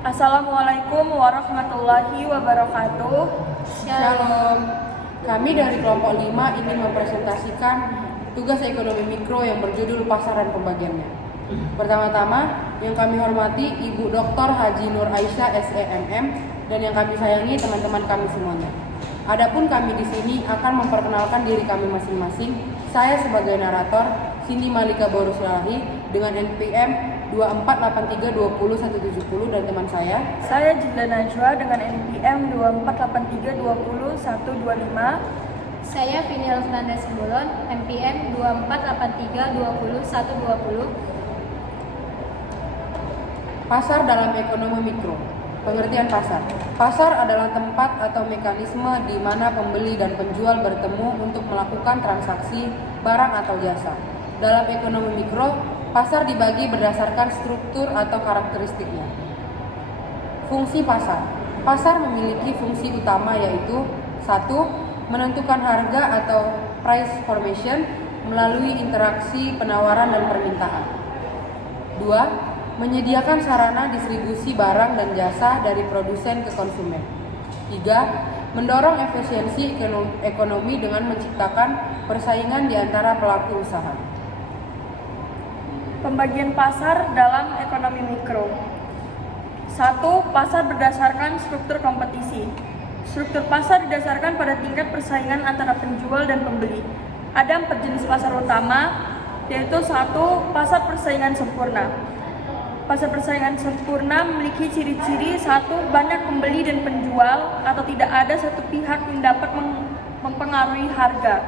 Assalamualaikum warahmatullahi wabarakatuh. Shalom. Kami dari kelompok 5 ingin mempresentasikan tugas ekonomi mikro yang berjudul Pasar dan Pembagiannya. Pertama-tama, yang kami hormati Ibu Dr. Haji Nur Aisyah SEMM dan yang kami sayangi teman-teman kami semuanya. Adapun kami di sini akan memperkenalkan diri kami masing-masing. Saya sebagai narator, Cindy Malika Boruslahi dengan NPM 248320 dan teman saya Jilda Najwa dengan NPM 248320 Saya Vinial Fernandez Simbolon, MPM 248320 Pasar dalam ekonomi mikro. Pengertian pasar. Pasar adalah tempat atau mekanisme di mana pembeli dan penjual bertemu untuk melakukan transaksi barang atau jasa. Dalam ekonomi mikro, pasar dibagi berdasarkan struktur atau karakteristiknya. Fungsi pasar. Pasar memiliki fungsi utama yaitu 1. Menentukan harga atau price formation melalui interaksi penawaran dan permintaan. 2. Menyediakan sarana distribusi barang dan jasa dari produsen ke konsumen. 3. Mendorong efisiensi ekonomi dengan menciptakan persaingan di antara pelaku usaha. Pembagian pasar dalam ekonomi mikro. 1. Pasar berdasarkan struktur kompetisi. Struktur pasar didasarkan pada tingkat persaingan antara penjual dan pembeli. Ada 4 jenis pasar utama, yaitu 1. Pasar persaingan sempurna. Pasar persaingan sempurna memiliki ciri-ciri 1. Banyak pembeli dan penjual atau tidak ada satu pihak yang dapat mempengaruhi harga.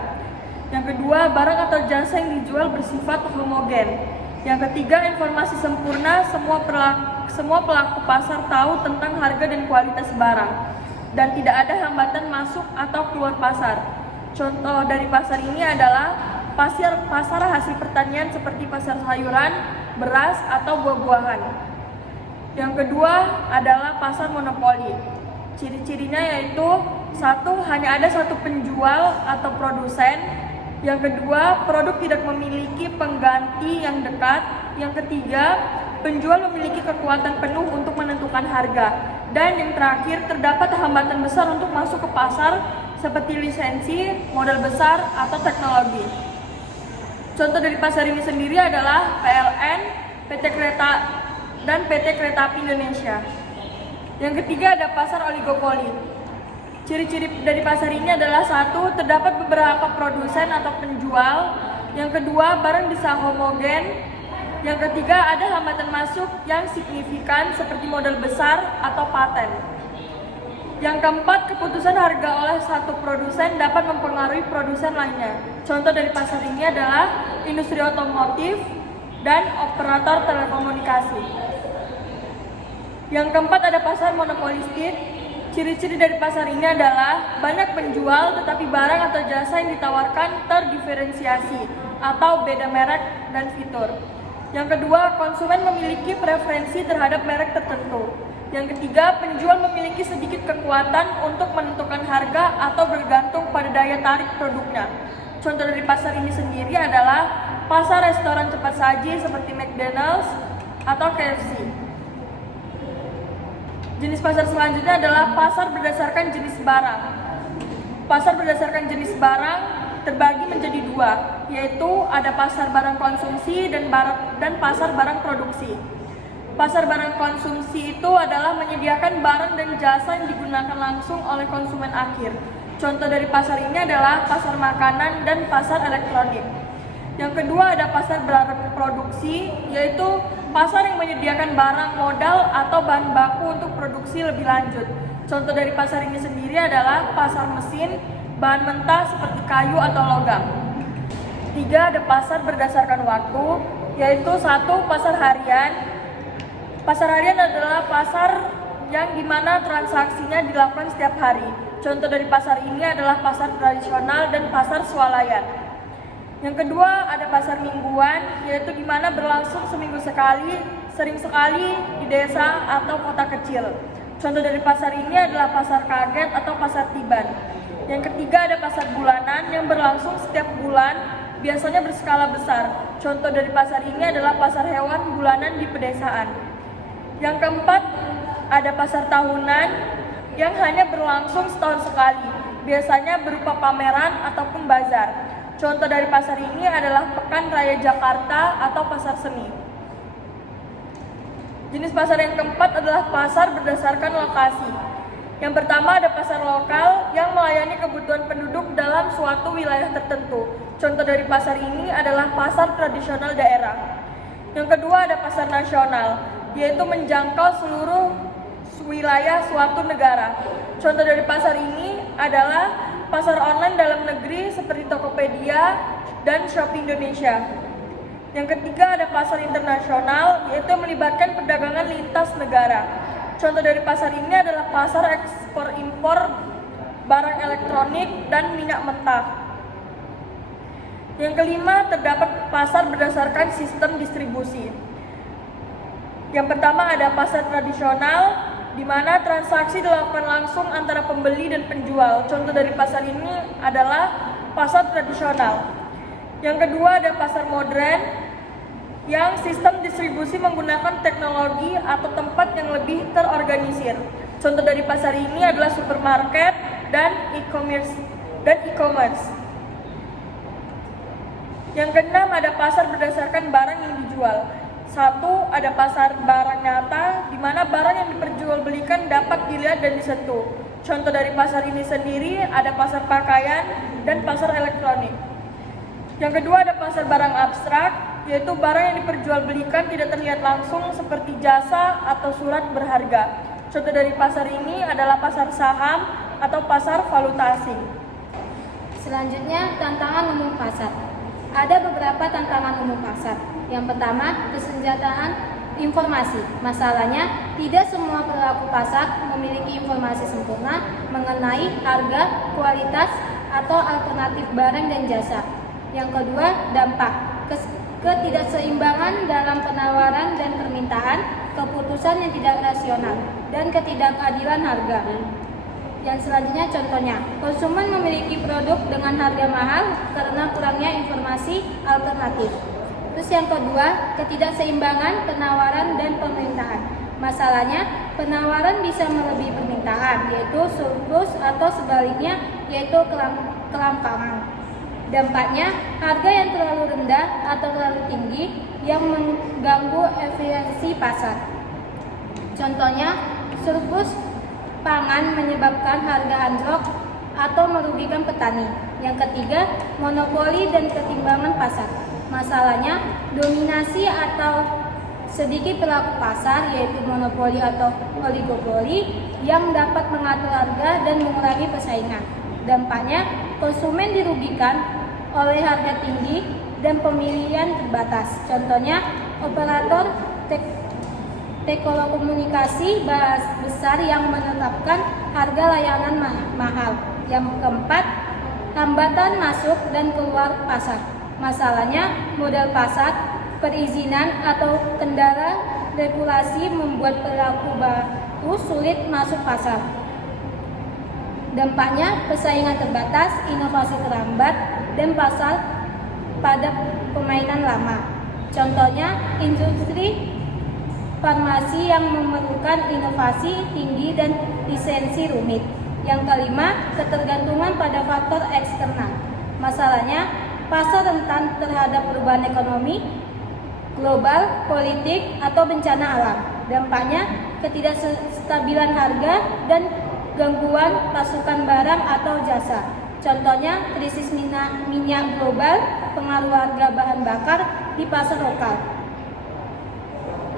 Yang kedua, barang atau jasa yang dijual bersifat homogen. Yang ketiga, informasi sempurna, semua pelaku pasar tahu tentang harga dan kualitas barang dan tidak ada hambatan masuk atau keluar pasar. Contoh dari pasar ini adalah pasar hasil pertanian seperti pasar sayuran, beras, atau buah-buahan. Yang kedua adalah pasar monopoli. Ciri-cirinya yaitu 1. Hanya ada satu penjual atau produsen. Yang kedua, produk tidak memiliki pengganti yang dekat. Yang ketiga, penjual memiliki kekuatan penuh untuk menentukan harga. Dan yang terakhir, terdapat hambatan besar untuk masuk ke pasar seperti lisensi, modal besar, atau teknologi. Contoh dari pasar ini sendiri adalah PLN, PT Kereta, dan PT Kereta Api Indonesia. Yang ketiga ada pasar oligopoli. Ciri-ciri dari pasar ini adalah 1. Terdapat beberapa produsen atau penjual. Yang kedua, barang bisa homogen. Yang ketiga, ada hambatan masuk yang signifikan seperti modal besar atau paten. Yang keempat, keputusan harga oleh satu produsen dapat mempengaruhi produsen lainnya. Contoh dari pasar ini adalah industri otomotif dan operator telekomunikasi. Yang keempat ada pasar monopolistik. Ciri-ciri dari pasar ini adalah banyak penjual tetapi barang atau jasa yang ditawarkan terdiferensiasi atau beda merek dan fitur. Yang kedua, konsumen memiliki preferensi terhadap merek tertentu. Yang ketiga, penjual memiliki sedikit kekuatan untuk menentukan harga atau bergantung pada daya tarik produknya. Contoh dari pasar ini sendiri adalah pasar restoran cepat saji seperti McDonald's atau KFC. Jenis pasar selanjutnya adalah pasar berdasarkan jenis barang. Pasar berdasarkan jenis barang terbagi menjadi 2, yaitu ada pasar barang konsumsi dan pasar barang produksi. Pasar barang konsumsi itu adalah menyediakan barang dan jasa yang digunakan langsung oleh konsumen akhir. Contoh dari pasar ini adalah pasar makanan dan pasar elektronik. Yang kedua ada pasar barang produksi, yaitu pasar yang menyediakan barang modal atau bahan baku untuk produksi lebih lanjut. Contoh dari pasar ini sendiri adalah pasar mesin, bahan mentah seperti kayu atau logam. 3. Ada pasar berdasarkan waktu, yaitu 1. Pasar harian. Pasar harian adalah pasar yang dimana transaksinya dilakukan setiap hari. Contoh dari pasar ini adalah pasar tradisional dan pasar swalayan. Yang kedua ada pasar mingguan, yaitu di mana berlangsung seminggu sekali, sering sekali di desa atau kota kecil. Contoh dari pasar ini adalah pasar kaget atau pasar tiban. Yang ketiga ada pasar bulanan yang berlangsung setiap bulan, biasanya berskala besar. Contoh dari pasar ini adalah pasar hewan bulanan di pedesaan. Yang keempat ada pasar tahunan yang hanya berlangsung setahun sekali, biasanya berupa pameran ataupun bazar. Contoh dari pasar ini adalah Pekan Raya Jakarta atau pasar seni. Jenis pasar yang keempat adalah pasar berdasarkan lokasi. Yang pertama ada pasar lokal yang melayani kebutuhan penduduk dalam suatu wilayah tertentu. Contoh dari pasar ini adalah pasar tradisional daerah. Yang kedua ada pasar nasional, yaitu menjangkau seluruh wilayah suatu negara. Contoh dari pasar ini adalah pasar online dalam negeri seperti Tokopedia dan Shopee Indonesia. Yang ketiga ada pasar internasional, yaitu melibatkan perdagangan lintas negara. Contoh dari pasar ini adalah pasar ekspor-impor barang elektronik dan minyak mentah. Yang kelima, terdapat pasar berdasarkan sistem distribusi. Yang pertama ada pasar tradisional, di mana transaksi dilakukan langsung antara pembeli dan penjual. Contoh dari pasar ini adalah pasar tradisional. Yang kedua ada pasar modern, yang sistem distribusi menggunakan teknologi atau tempat yang lebih terorganisir. Contoh dari pasar ini adalah supermarket dan e-commerce. Yang keenam ada pasar berdasarkan barang yang dijual. Satu, ada pasar barang nyata, di mana barang yang diperjualbelikan dapat dilihat dan disentuh. Contoh dari pasar ini sendiri ada pasar pakaian dan pasar elektronik. Yang kedua ada pasar barang abstrak, yaitu barang yang diperjualbelikan tidak terlihat langsung seperti jasa atau surat berharga. Contoh dari pasar ini adalah pasar saham atau pasar valuta asing. Selanjutnya, tantangan umum pasar. Ada beberapa tantangan umum pasar. Yang pertama, kesenjataan informasi. Masalahnya, tidak semua pelaku pasar memiliki informasi sempurna mengenai harga, kualitas, atau alternatif barang dan jasa. Yang kedua, dampak. Ketidakseimbangan dalam penawaran dan permintaan, keputusan yang tidak rasional, dan ketidakadilan harga. Yang selanjutnya contohnya, konsumen memiliki produk dengan harga mahal karena kurangnya informasi alternatif. Terus yang kedua, ketidakseimbangan penawaran dan permintaan. Masalahnya, penawaran bisa melebihi permintaan, yaitu surplus atau sebaliknya, yaitu kelangkaan. Dampaknya, harga yang terlalu rendah atau terlalu tinggi yang mengganggu efisiensi pasar. Contohnya, surplus pangan menyebabkan harga anjlok atau merugikan petani. Yang ketiga, monopoli dan ketimbangan pasar. Masalahnya, dominasi atau sedikit pelaku pasar, yaitu monopoli atau oligopoli, yang dapat mengatur harga dan mengurangi persaingan. Dampaknya, konsumen dirugikan oleh harga tinggi dan pemilihan terbatas. Contohnya, operator telekomunikasi besar yang menetapkan harga layanan mahal. Yang keempat, hambatan masuk dan keluar pasar. Masalahnya, modal pasar, perizinan atau kendala regulasi membuat pelaku baru sulit masuk pasar. Dampaknya, persaingan terbatas, inovasi terhambat, dan pasar pada permainan lama. Contohnya, industri farmasi yang memerlukan inovasi tinggi dan lisensi rumit. Yang kelima, ketergantungan pada faktor eksternal. Masalahnya, pasar rentan terhadap perubahan ekonomi global, politik, atau bencana alam. Dampaknya, ketidakstabilan harga dan gangguan pasokan barang atau jasa. Contohnya, krisis minyak global, pengaruh harga bahan bakar di pasar lokal.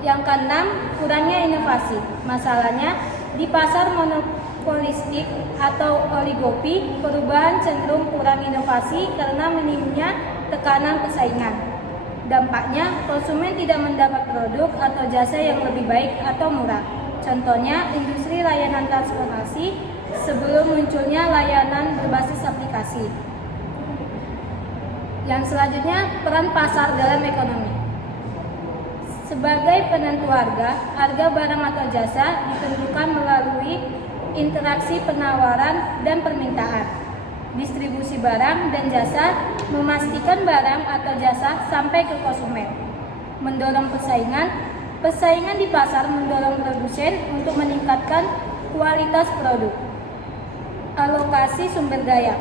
Yang keenam, kurangnya inovasi. Masalahnya, di pasar monopolistik atau oligopi, perubahan cenderung kurang inovasi karena minimnya tekanan persaingan. Dampaknya, konsumen tidak mendapat produk atau jasa yang lebih baik atau murah. Contohnya, industri layanan transportasi sebelum munculnya layanan berbasis aplikasi. Yang selanjutnya, peran pasar dalam ekonomi. Sebagai penentu harga barang atau jasa ditentukan melalui interaksi penawaran dan permintaan. Distribusi barang dan jasa memastikan barang atau jasa sampai ke konsumen, mendorong persaingan, Persaingan di pasar mendorong produsen untuk meningkatkan kualitas produk. Alokasi sumber daya.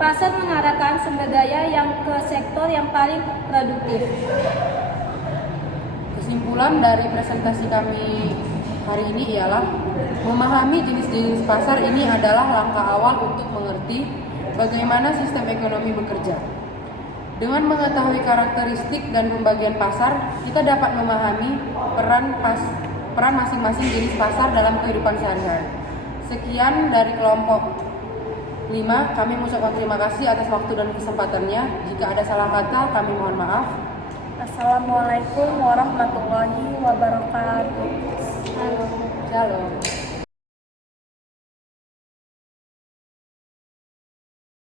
Pasar mengarahkan sumber daya yang ke sektor yang paling produktif. Kesimpulan dari presentasi kami hari ini ialah memahami jenis-jenis pasar ini adalah langkah awal untuk mengerti bagaimana sistem ekonomi bekerja. Dengan mengetahui karakteristik dan pembagian pasar, kita dapat memahami peran masing-masing jenis pasar dalam kehidupan sehari-hari. Sekian dari kelompok 5, kami mengucapkan terima kasih atas waktu dan kesempatannya. Jika ada salah kata, kami mohon maaf. Assalamualaikum warahmatullahi wabarakatuh. Shalom.